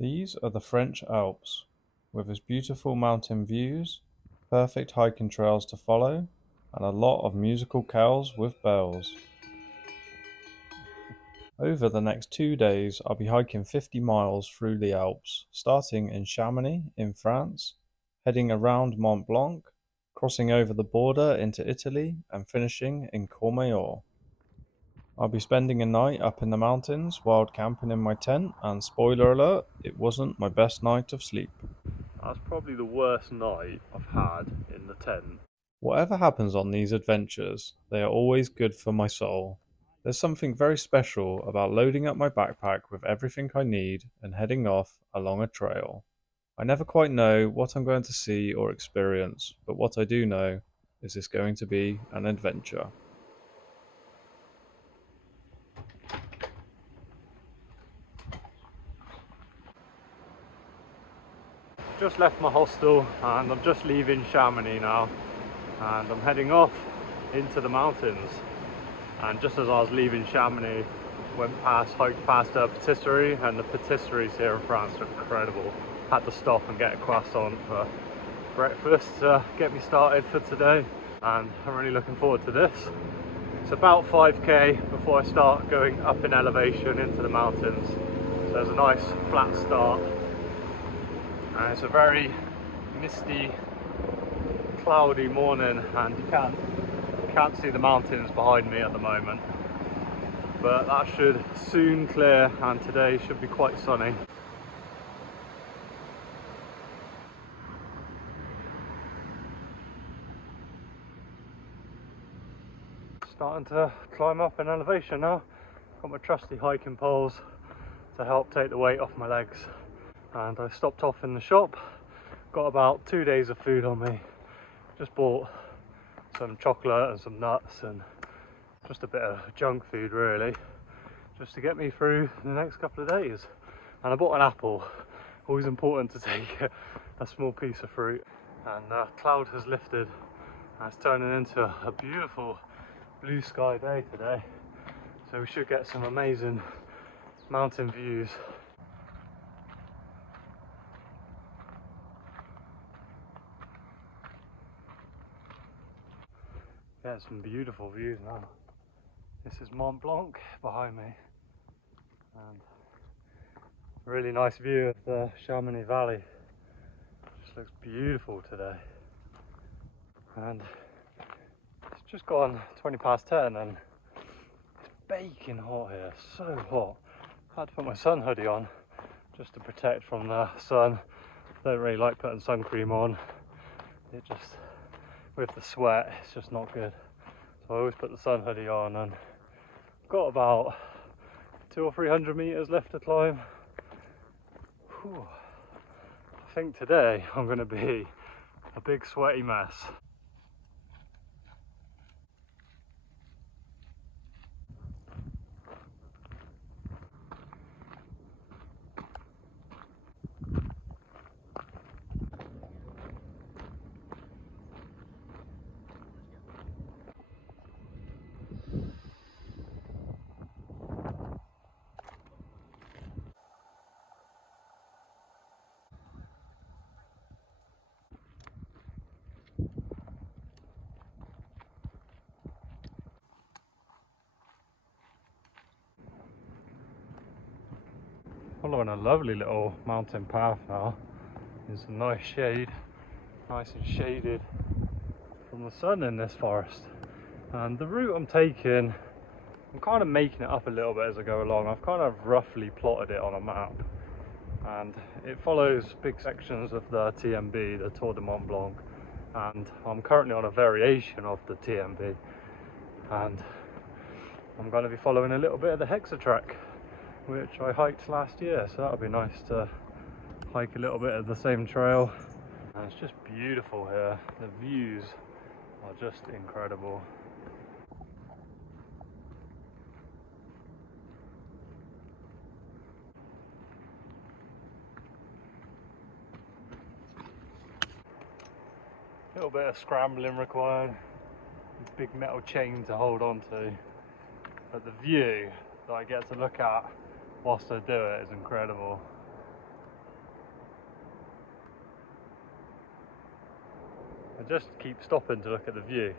These are the French Alps, with its beautiful mountain views, perfect hiking trails to follow, and a lot of musical cows with bells. Over the next 2 days, I'll be hiking 50 miles through the Alps, starting in Chamonix in France, heading around Mont Blanc, crossing over the border into Italy, and finishing in Courmayeur. I'll be spending a night up in the mountains, wild camping in my tent, and spoiler alert, it wasn't my best night of sleep. That's probably the worst night I've had in the tent. Whatever happens on these adventures, they are always good for my soul. There's something very special about loading up my backpack with everything I need and heading off along a trail. I never quite know what I'm going to see or experience, but what I do know is it's going to be an adventure. Just left my hostel and I'm just leaving Chamonix now, and I'm heading off into the mountains. And just as I was leaving Chamonix, hiked past a patisserie, and the patisseries here in France are incredible. Had to stop and get a croissant for breakfast to get me started for today, and I'm really looking forward to this. It's about 5k before I start going up in elevation into the mountains. So there's a nice flat start. And it's a very misty, cloudy morning, and you can't see the mountains behind me at the moment. But that should soon clear, and today should be quite sunny. Starting to climb up in elevation now. Got my trusty hiking poles to help take the weight off my legs. And I stopped off in the shop, got about 2 days of food on me. Just bought some chocolate and some nuts and just a bit of junk food really, just to get me through the next couple of days. And I bought an apple. Always important to take a small piece of fruit. And the cloud has lifted and it's turning into a beautiful blue sky day today. So we should get some amazing mountain views. Get some beautiful views now. This is Mont Blanc behind me, and a really nice view of the Chamonix Valley. Just looks beautiful today. And it's just gone 20 past 10 and it's baking hot here, so hot. I had to put my sun hoodie on just to protect from the sun. Don't really like putting sun cream on. It just, with the sweat, it's just not good. So I always put the sun hoodie on, and got about 200 or 300 meters left to climb. Whew. I think today I'm going to be a big sweaty mess. Following a lovely little mountain path now. There's some nice shade, nice and shaded from the sun in this forest. And the route I'm taking, I'm kind of making it up a little bit as I go along. I've kind of roughly plotted it on a map, and it follows big sections of the TMB, the Tour du Mont Blanc, and I'm currently on a variation of the TMB, and I'm going to be following a little bit of the Hexa track, which I hiked last year, so that'll be nice to hike a little bit of the same trail. And it's just beautiful here. The views are just incredible. A little bit of scrambling required. Big metal chain to hold on to. But the view that I get to look at whilst I do it is incredible. I just keep stopping to look at the view.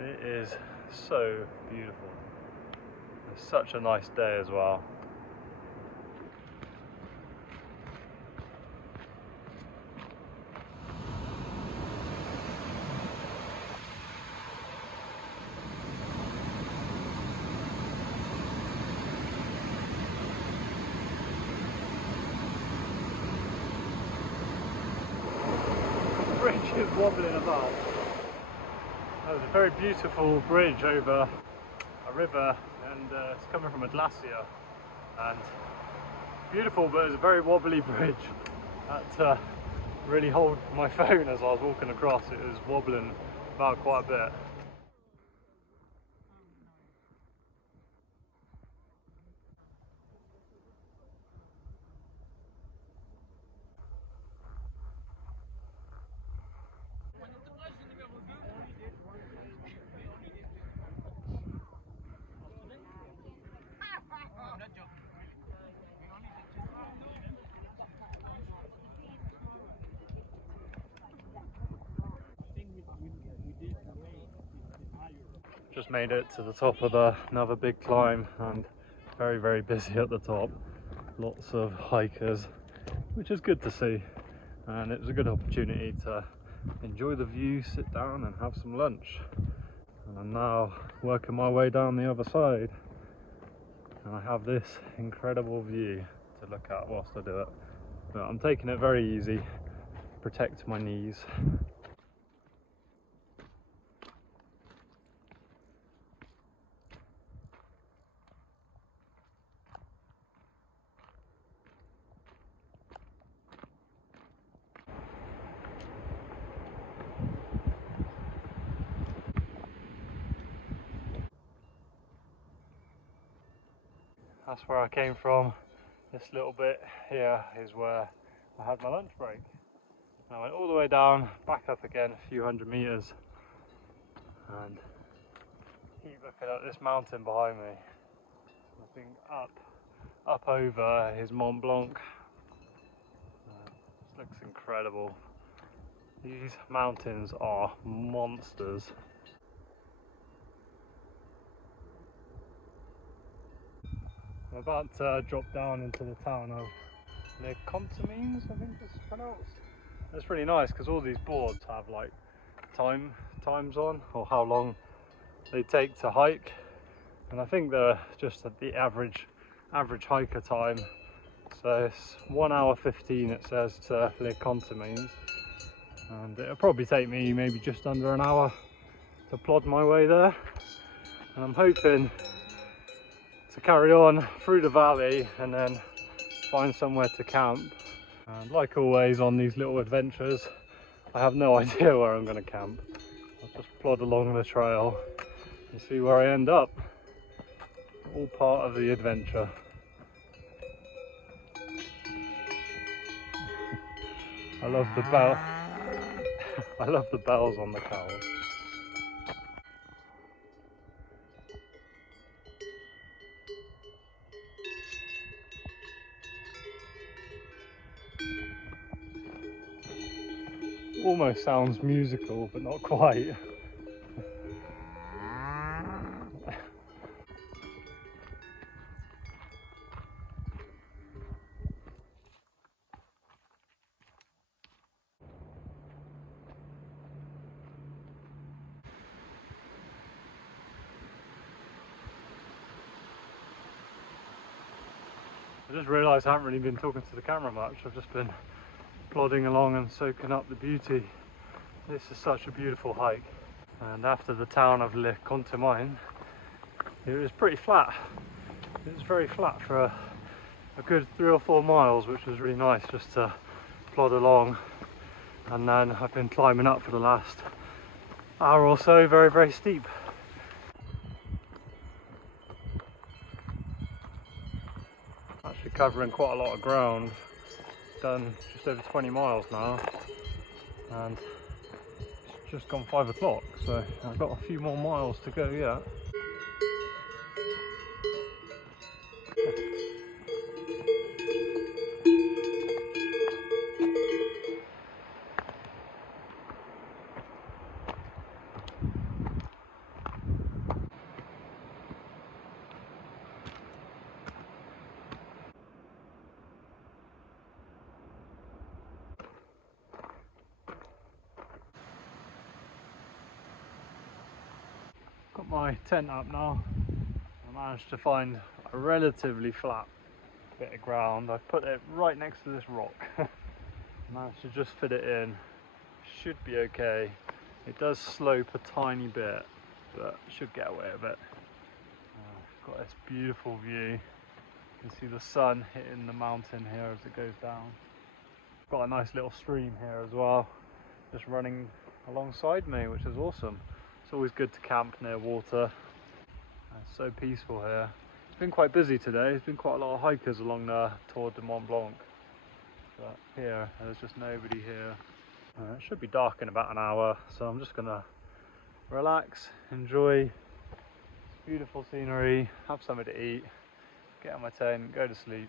It is so beautiful. It's such a nice day as well. The bridge is wobbling about. There's a very beautiful bridge over a river, and it's coming from a glacier, and beautiful, but it's a very wobbly bridge. Had to really hold my phone as I was walking across. It was wobbling about quite a bit. Just made it to the top of another big climb, and very busy at the top. Lots of hikers, which is good to see, and it was a good opportunity to enjoy the view, sit down and have some lunch. And I'm now working my way down the other side, and I have this incredible view to look at whilst I do it. But I'm taking it very easy, protect my knees. That's where I came from. This little bit here is where I had my lunch break. I went all the way down, back up again a few hundred meters, and keep looking at this mountain behind me. Looking up over is Mont Blanc. This looks incredible. These mountains are monsters. I'm about to drop down into the town of Les Contamines, I think it's pronounced. It's really nice because all these boards have like times on, or how long they take to hike, and I think they're just at the average hiker time. So it's 1 hour 15 it says to Les Contamines, and it'll probably take me maybe just under an hour to plod my way there, and I'm hoping to carry on through the valley and then find somewhere to camp. And like always on these little adventures, I have no idea where I'm going to camp. I'll just plod along the trail and see where I end up. All part of the adventure. I love the bell. I love the bells on the cows. Almost sounds musical, but not quite. I just realised I haven't really been talking to the camera much. I've just been plodding along and soaking up the beauty. This is such a beautiful hike. And after the town of Les Contamines, it was pretty flat. It was very flat for a good 3 or 4 miles, which was really nice just to plod along. And then I've been climbing up for the last hour or so, very steep. Actually covering quite a lot of ground. Done just over 20 miles now, and it's just gone 5 o'clock, so I've got a few more miles to go yet. Got my tent up now. I managed to find a relatively flat bit of ground. I've put it right next to this rock. Managed to just fit it in. Should be okay. It does slope a tiny bit, but should get away with it. Got this beautiful view. You can see the sun hitting the mountain here as it goes down. Got a nice little stream here as well, just running alongside me, which is awesome. It's always good to camp near water. It's so peaceful here. It's been quite busy today. There's been quite a lot of hikers along the Tour du Mont Blanc. But here, there's just nobody here. It should be dark in about an hour, so I'm just gonna relax, enjoy beautiful scenery, have something to eat, get on my tent, go to sleep,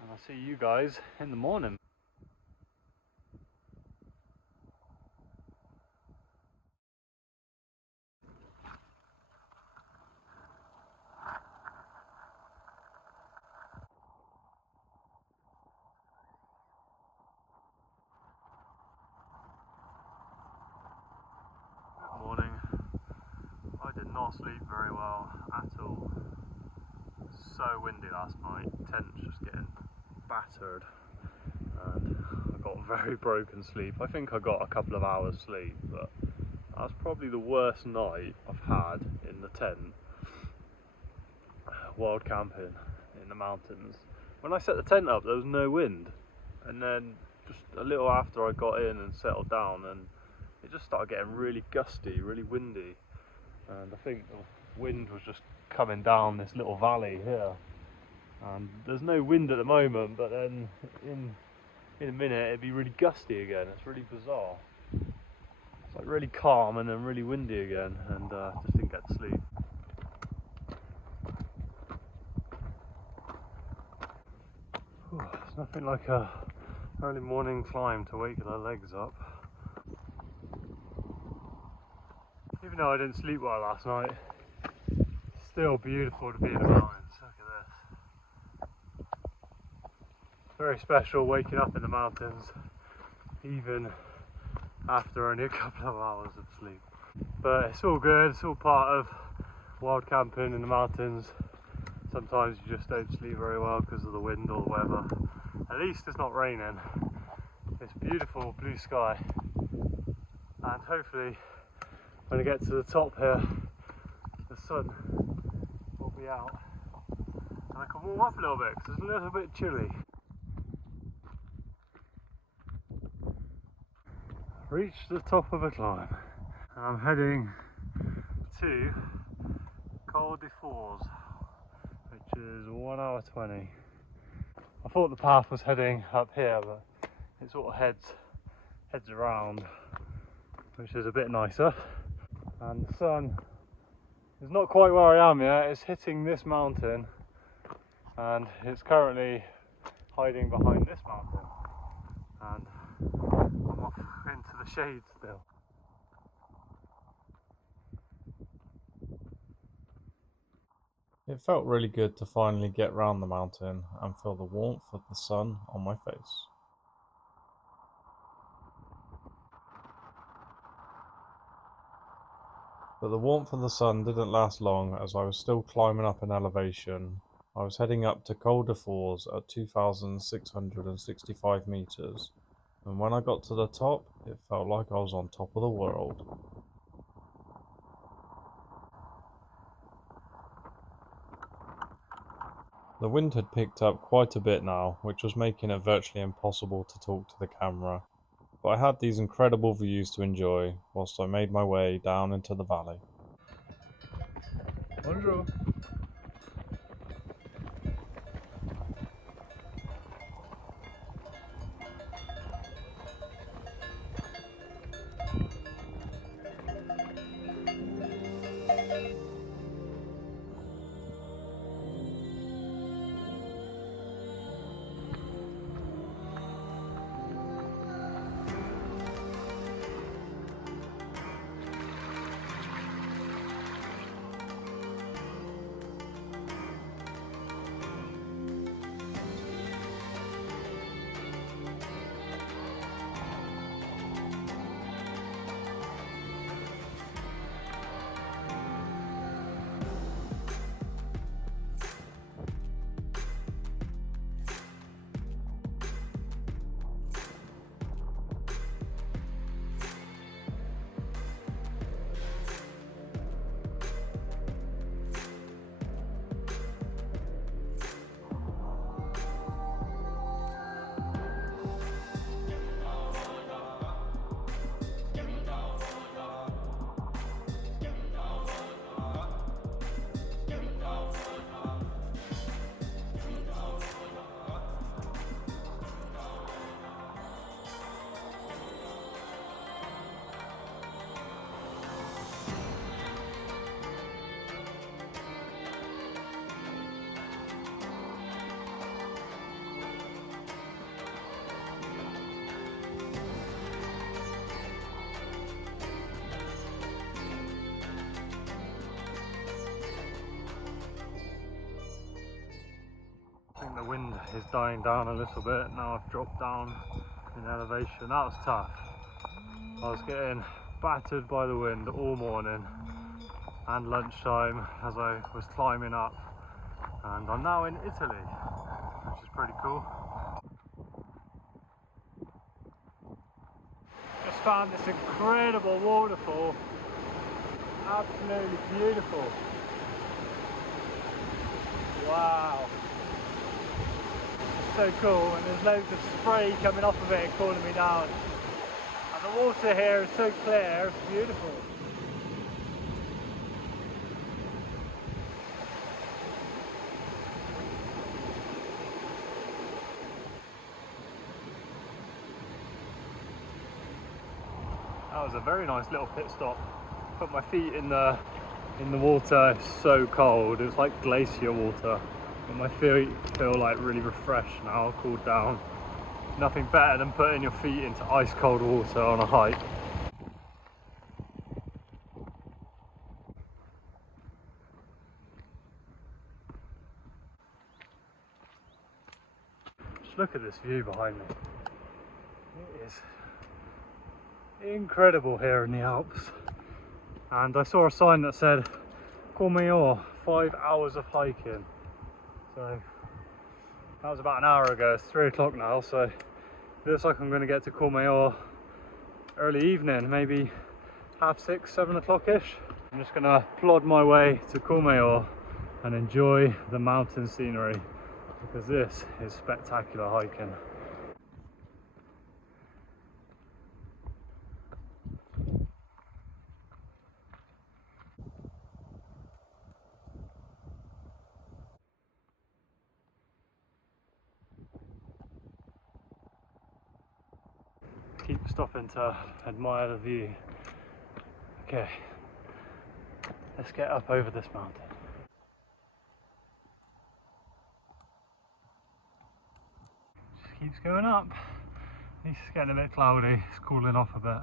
and I'll see you guys in the morning. Good morning. I did not sleep very well at all. It was so windy last night, tent's just getting battered, and I got very broken sleep. I think I got a couple of hours sleep, but that's probably the worst night I've had in the tent wild camping in the mountains. When I set the tent up there was no wind, and then just a little after I got in and settled down, and it just started getting really gusty, really windy, and I think the wind was just coming down this little valley here, and there's no wind at the moment, but then in a minute it'd be really gusty again. It's really bizarre. It's like really calm and then really windy again, and just didn't get to sleep. It's nothing like a early morning climb to wake the legs up. Even though I didn't sleep well last night, it's still beautiful to be in the mountains. Look at this. Very special waking up in the mountains, even after only a couple of hours of sleep. But it's all good, it's all part of wild camping in the mountains. Sometimes you just don't sleep very well because of the wind or the weather. At least it's not raining. It's beautiful blue sky, and hopefully when I get to the top here the sun will be out and I can warm up a little bit because it's a little bit chilly. Reached the top of a climb and I'm heading to Col de Fours, which is 1 hour 20. I thought the path was heading up here, but it sort of heads around, which is a bit nicer. And the sun is not quite where I am yet. It's hitting this mountain and it's currently hiding behind this mountain, and I'm off into the shade still. It felt really good to finally get round the mountain and feel the warmth of the sun on my face. But the warmth of the sun didn't last long, as I was still climbing up in elevation. I was heading up to Col de Fours at 2,665 meters, and when I got to the top, it felt like I was on top of the world. The wind had picked up quite a bit now, which was making it virtually impossible to talk to the camera, but I had these incredible views to enjoy whilst I made my way down into the valley. Bonjour. think the wind is dying down a little bit. Now I've dropped down in elevation. That was tough. I was getting battered by the wind all morning and lunchtime as I was climbing up, and I'm now in Italy, which is pretty cool. Just found this incredible waterfall, absolutely beautiful. Wow, it's so cool, and there's loads of spray coming off of it and cooling me down. And the water here is so clear, it's beautiful. That was a very nice little pit stop. Put my feet in the water. It's so cold. It's like glacier water, but my feet feel like really refreshed now, cooled down. Nothing better than putting your feet into ice cold water on a hike. Just look at this view behind me. It is incredible here in the Alps. And I saw a sign that said Courmayeur, 5 hours of hiking. So that was about an hour ago. It's 3 o'clock now, so it looks like I'm going to get to Courmayeur early evening, maybe 6:30, 7 o'clock-ish. I'm just going to plod my way to Courmayeur and enjoy the mountain scenery, because this is spectacular hiking. Keep stopping to admire the view. Okay, let's get up over this mountain. Just keeps going up. It's getting a bit cloudy, it's cooling off a bit.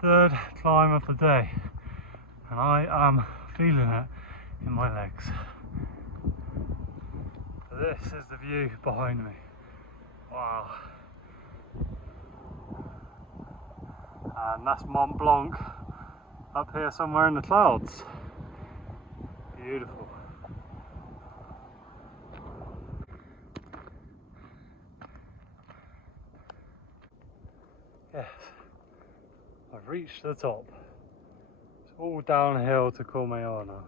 Third climb of the day, and I am feeling it in my legs. This is the view behind me. Wow. And that's Mont Blanc up here somewhere in the clouds. Beautiful. Yes, I've reached the top. It's all downhill to Courmayeur now.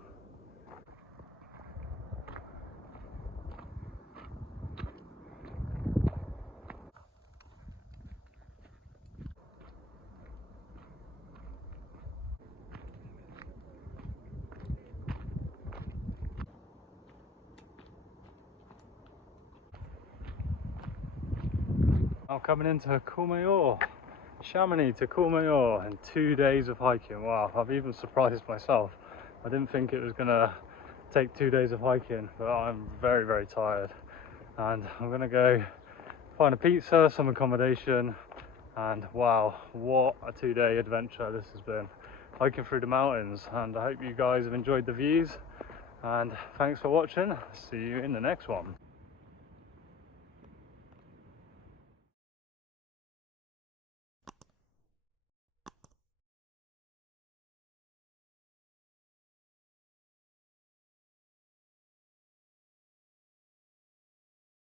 I'm coming into Courmayeur, Chamonix to Courmayeur in 2 days of hiking. Wow, I've even surprised myself. I didn't think it was gonna take 2 days of hiking, but I'm very, very tired. And I'm gonna go find a pizza, some accommodation, and wow, what a 2-day adventure this has been. Hiking through the mountains, and I hope you guys have enjoyed the views, and thanks for watching. See you in the next one.